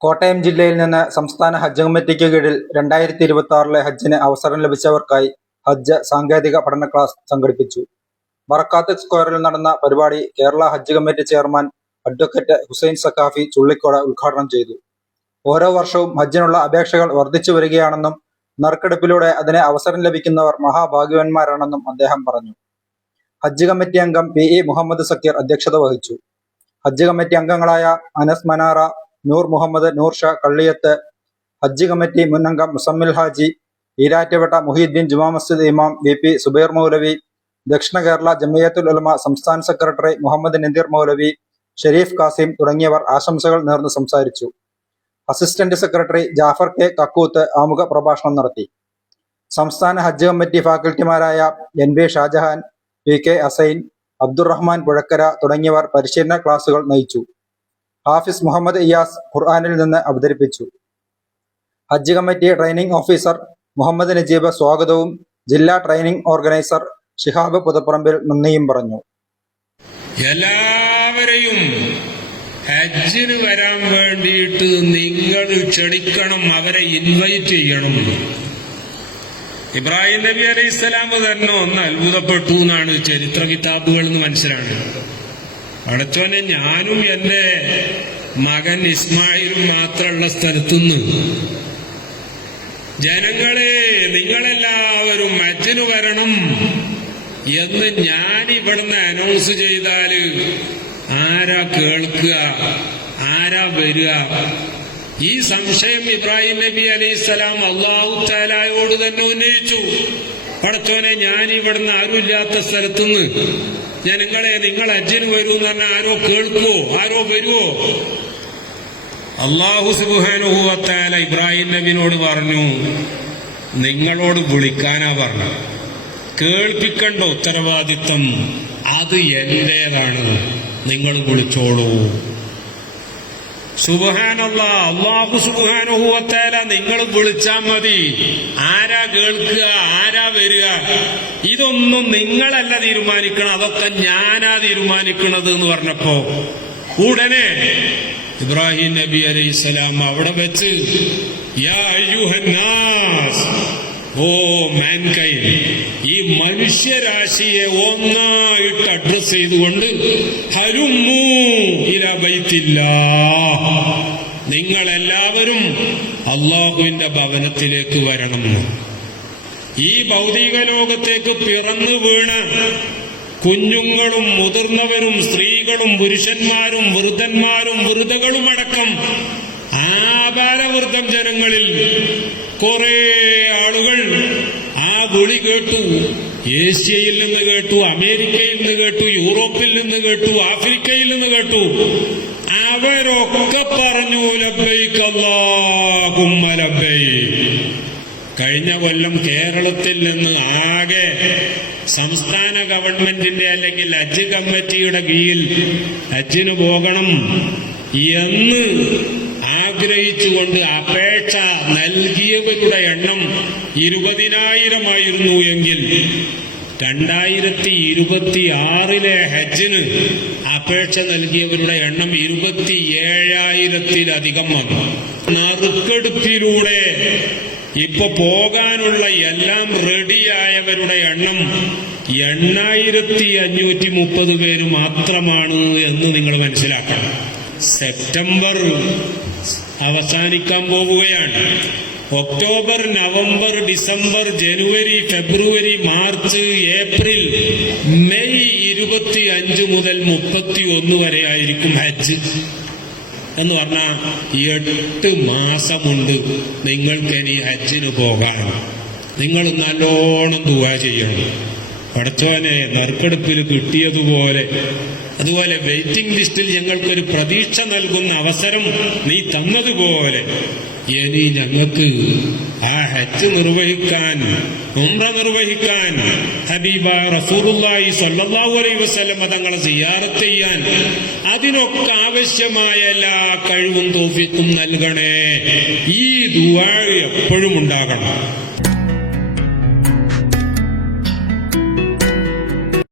കോട്ടയം ജില്ലയിൽ നിന്ന് സംസ്ഥാന ഹജ്ജ് കമ്മിറ്റിക്ക് കീഴിൽ രണ്ടായിരത്തി ഇരുപത്തി ആറിലെ ഹജ്ജിന് അവസരം ലഭിച്ചവർക്കായി ഹജ്ജ് സാങ്കേതിക പഠന ക്ലാസ് സംഘടിപ്പിച്ചു. ബറക്കാത്ത് സ്ക്വയറിൽ നടന്ന പരിപാടി കേരള ഹജ്ജ് committee chairman advocate Hussain Saqafi Chullikode ഉദ്ഘാടനം ചെയ്തു. ഓരോ വർഷവും ഹജ്ജിനുള്ള അപേക്ഷകൾ വർദ്ധിച്ചു വരികയാണെന്നും നറുക്കെടുപ്പിലൂടെ അതിന് അവസരം ലഭിക്കുന്നവർ മഹാഭാഗ്യവാന്മാരാണെന്നും അദ്ദേഹം പറഞ്ഞു. ഹജ്ജ് കമ്മിറ്റി അംഗം പി. ഇ മുഹമ്മദ് സക്കീർ അധ്യക്ഷത വഹിച്ചു. ഹജ്ജ് കമ്മിറ്റി അംഗങ്ങളായ അനസ് മനാറ നൂർ മുഹമ്മദ് നൂർ ഷാ കള്ളിയത്ത് ഹജ്ജ് കമ്മിറ്റി മുൻ അംഗം മുസമ്മിൽ ഹാജി ഈരാറ്റുപേട്ട മുഹീദ്ദീൻ ജുമാ മസ്ജിദ് ഇമാം വി പി സുബൈർ മൗലവി ദക്ഷിണ കേരള ജമിയത്തുൽ ഉലമ സംസ്ഥാന സെക്രട്ടറി മുഹമ്മദ് നദീർ മൗലവി ഷെരീഫ് കാസിം തുടങ്ങിയവർ ആശംസകൾ നേർന്ന് സംസാരിച്ചു. Assistant secretary Jafar K Kakkooth ആമുഖ പ്രഭാഷണം നടത്തി. സംസ്ഥാന ഹജ്ജ് committee ഫാക്കൽറ്റിമാരായ N V Shajahan P K Asain Abdurahman Puzhakkara തുടങ്ങിയവർ പരിശീലന ക്ലാസുകൾ നയിച്ചു. ഹാഫിസ് മുഹമ്മദ് ഇയാസ് ഖുർആാനിൽ നിന്ന് അവതരിപ്പിച്ചു. ഹജ്ജ് committee training officer Muhammad Najeeb സ്വാഗതവും ജില്ലാ ട്രെയിനിംഗ് ഓർഗനൈസർ ഷിഹാബ് പുതപ്പറമ്പിൽ നന്ദിയും പറഞ്ഞു. എല്ലാവരെയും ഹജ്ജിന് വരാൻ വേണ്ടിയിട്ട് നിങ്ങൾ ക്ഷണിക്കണം അവരെ ഇൻവൈറ്റ് ചെയ്യണം. ഇബ്രാഹിം നബി അലൈഹി തന്നെ ഒന്ന് അത്ഭുതപ്പെട്ടു എന്നാണ് ചരിത്ര കിതാബുകൾ എന്ന് മനസ്സിലാക്കുന്നത് അടച്ചോനെ ഞാനും എന്റെ മകൻ ഇസ്മായിലും മാത്രമുള്ള സ്ഥലത്തുനിന്ന്. ജനങ്ങളെ നിങ്ങളെല്ലാവരും ഹജ്ജിന് വരണം എന്ന് ഞാൻ ഇവിടുന്ന് അനൗൺസ് ചെയ്താൽ ആരാ കേൾക്കുക ആരാ വരിക? ഈ സംശയം ഇബ്രാഹിം നബി അലൈഹിസ്സലാം അള്ളാഹു താലായോട് തന്നെ ഉന്നയിച്ചു. പടച്ചോനെ ഞാൻ ഇവിടുന്ന് ആരുമില്ലാത്ത സ്ഥലത്തുനിന്ന് ജനങ്ങളെ നിങ്ങൾ അജ്ജന് വരൂ എന്ന് പറഞ്ഞാൽ ആരോ കേൾക്കുവോ? ആരോ വരുവോ? അള്ളാഹു സുബാനുഭവത്താല ഇബ്രാഹിം നബിനോട് പറഞ്ഞു നിങ്ങളോട് വിളിക്കാനാ പറഞ്ഞു കേൾപ്പിക്കേണ്ട ഉത്തരവാദിത്വം അത് എന്റേതാണ്. നിങ്ങൾ വിളിച്ചോളൂ. സുബഹാനല്ല അള്ളാഹു സുബാനുഭവത്താല നിങ്ങൾ വിളിച്ചാൽ മതി. ആരാ കേൾക്കുക? ആരാ വരിക? ഇതൊന്നും നിങ്ങളല്ല തീരുമാനിക്കണം അതൊക്കെ ഞാനാ തീരുമാനിക്കണത് എന്ന് പറഞ്ഞപ്പോ ഉടനെ ഇബ്രാഹിം നബി അലൈഹി സ്വലാം അവിടെ വെച്ച് ഓ മാൻകൈ ഈ മനുഷ്യരാശിയെ ഒന്നായിട്ട് അഡ്രസ് ചെയ്തുകൊണ്ട് ഹരുമൂ എല്ലാവരും അള്ളാഹുവിന്റെ ഭവനത്തിലേക്ക് വരണം. ഈ ഭൗതിക ലോകത്തേക്ക് പിറന്നു വീണ് കുഞ്ഞുങ്ങളും മുതിർന്നവരും സ്ത്രീകളും പുരുഷന്മാരും വൃദ്ധന്മാരും വൃതകളുമടക്കം ആപാരവൃദ്ധം ജനങ്ങളിൽ കുറെ ആളുകൾ ആ വിളി കേട്ടു. ഏഷ്യയിൽ നിന്ന് കേട്ടു അമേരിക്കയിൽ നിന്ന് കേട്ടു യൂറോപ്പിൽ നിന്ന് കേട്ടു ആഫ്രിക്കയിൽ നിന്ന് കേട്ടു. അവരൊക്കെ പറഞ്ഞു ലബ്ബൈക്ക് അല്ലാഹുമ്മ ലബ്ബൈക്ക് കഴിഞ്ഞ കൊല്ലം കേരളത്തിൽ നിന്ന് ആകെ സംസ്ഥാന ഗവൺമെന്റിന്റെ അല്ലെങ്കിൽ ഹജ്ജ് കമ്മിറ്റിയുടെ കീഴിൽ ഹജ്ജിന് പോകണം എന്ന് ആഗ്രഹിച്ചുകൊണ്ട് അപേക്ഷ നൽകിയവരുടെ എണ്ണം ഇരുപതിനായിരമായിരുന്നു എങ്കിൽ രണ്ടായിരത്തി ഇരുപത്തി ആറിലെ ഹജ്ജിന് അപേക്ഷ നൽകിയവരുടെ എണ്ണം ഇരുപത്തി ഏഴായിരത്തിലധികം വന്നു. നറുക്കെടുപ്പിലൂടെ ഇപ്പൊ പോകാനുള്ള എല്ലാം റെഡിയായവരുടെ എണ്ണം എണ്ണായിരത്തി അഞ്ഞൂറ്റി മുപ്പത് പേര് മാത്രമാണ് എന്ന് നിങ്ങൾ മനസ്സിലാക്കണം. സെപ്റ്റംബർ അവസാനിക്കാൻ പോവുകയാണ്. ഒക്ടോബർ നവംബർ ഡിസംബർ ജനുവരി ഫെബ്രുവരി മാർച്ച് ഏപ്രിൽ മെയ് ഇരുപത്തി അഞ്ച് മുതൽ മുപ്പത്തി ഒന്ന് വരെ ആയിരിക്കും ഹജ്ജ്. എന്ന് പറഞ്ഞാൽ എട്ട് മാസമുണ്ട് നിങ്ങൾക്ക് ഇനി ഹജ്ജിന് പോകാൻ. നിങ്ങൾ നല്ലോണം ദുവാ ചെയ്യണം. പഠിച്ചവനെ നറുക്കെടുപ്പിൽ കിട്ടിയതുപോലെ അതുപോലെ വെയിറ്റിംഗ് ലിസ്റ്റിൽ ഞങ്ങൾക്കൊരു പ്രതീക്ഷ നൽകുന്ന അവസരം നീ തന്നതുപോലെ ഇനി ഞങ്ങൾക്ക് ആ ഹജ്ജ് നിർവഹിക്കാൻ ഉംറ നിർവഹിക്കാൻ ഹബീബ റസൂറുല്ലായി സ്വല്ലല്ലാഹു അലൈഹി വസല്ലം തങ്ങളെ സിയാറത്ത് ചെയ്യാൻ അതിനൊക്കെ ആവശ്യമായ എല്ലാ കഴിവും തോഫിക്കും നൽകണേ. ഈ ദുആ എപ്പോഴും ഉണ്ടാകണം.